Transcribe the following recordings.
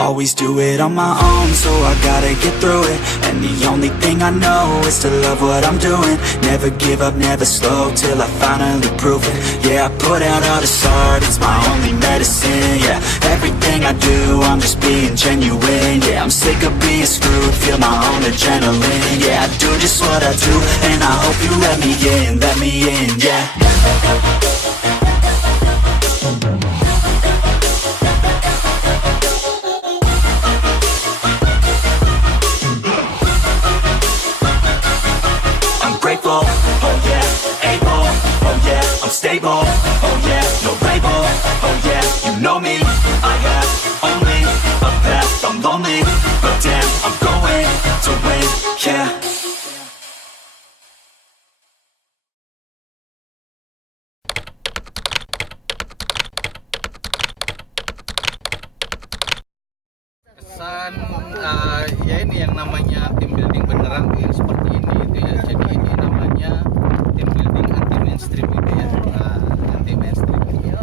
Always do it on my own, so I gotta get through it. And the only thing I know is to love what I'm doing. Never give up, never slow, till I finally prove it. Yeah, I put out all this art, it's my only medicine. Yeah, everything I do, I'm just being genuine. Yeah, I'm sick of being screwed, feel my own adrenaline. Yeah, I do just what I do, and I hope you let me in, yeah. Grateful, oh yeah, able, oh yeah, I'm stable, oh yeah, no label, oh yeah, you know me, I have only a path, I'm lonely, but damn, I'm going to win, yeah. Kesan ya ini yang namanya team building beneran yang seperti ini itu ya. Jadi ini namanya team building anti mainstream itu ya, anti mainstream itu.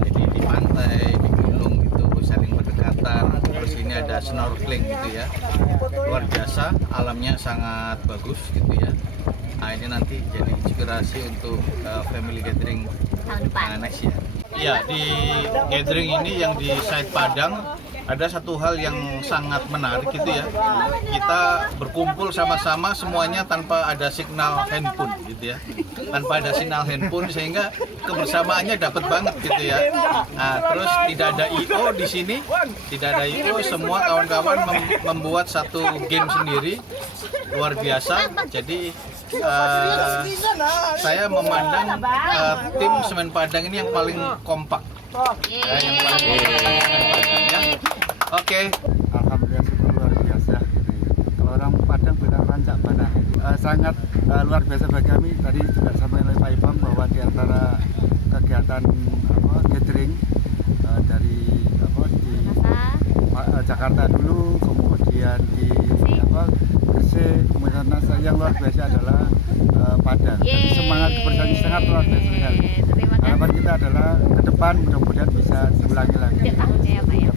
Jadi di pantai, di gunung itu saling berdekatan. Terus ini ada snorkeling gitu ya, luar biasa, alamnya sangat bagus gitu ya. Nah ini nanti jadi inspirasi untuk family gathering tahun depan next ya. Iya, di gathering ini yang di Site Padang ada satu hal yang sangat menarik gitu ya. Kita berkumpul sama-sama semuanya tanpa ada signal handphone gitu ya. Tanpa ada signal handphone sehingga kebersamaannya dapat banget gitu ya. Nah, terus tidak ada IO di sini, tidak ada IO, semua kawan-kawan membuat satu game sendiri. Luar biasa. Jadi saya memandang tim Semen Padang ini yang paling kompak. Yang paling kompak Semen Padang ya. Oke. Alhamdulillah super luar biasa gitu ya. Kalau orang Padang bilang rancak panah. Sangat luar biasa bagi kami. Tadi juga sampaikan oleh Pak Ibam bahwa di antara kegiatan gathering dari di Jakarta dulu, kemudian di Gresik, kemudian yang luar biasa adalah Padang. Jadi semangat kebersamaan sangat luar biasa sekali. Harapan kita adalah ke depan mudah-mudahan bisa diulangi lagi. Setiap tahunnya ya Pak ya.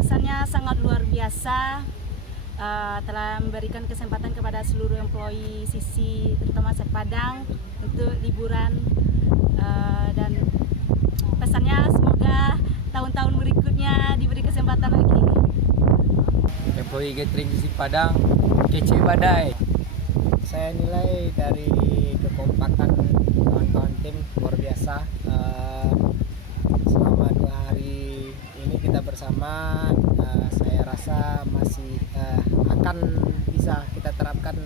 Kesannya sangat luar biasa, telah memberikan kesempatan kepada seluruh employee Sisi, terutama Site Padang untuk liburan, dan pesannya semoga tahun-tahun berikutnya diberi kesempatan lagi. Employee gathering di Site Padang kece badai. Saya nilai dari kekompakan kawan-kawan tim luar biasa. Selama 2 hari ini kita bersama, saya rasa masih akan bisa kita terapkan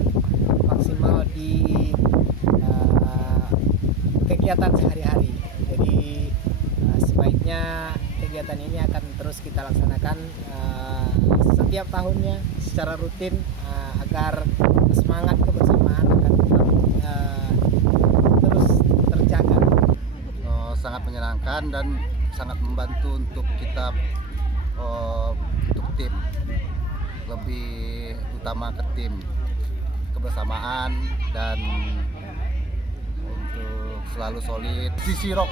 maksimal di kegiatan sehari-hari. Jadi sebaiknya kegiatan ini akan terus kita laksanakan setiap tahunnya secara rutin, agar semangat kebersamaan akan terus terjaga. Sangat menyenangkan dan sangat membantu untuk kita untuk tim, lebih utama ke tim, kebersamaan dan untuk selalu solid. Sisi Rock.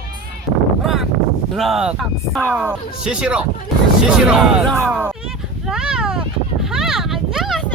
Sisi Rock. Sisi Rock. Ha, 안녕하세요.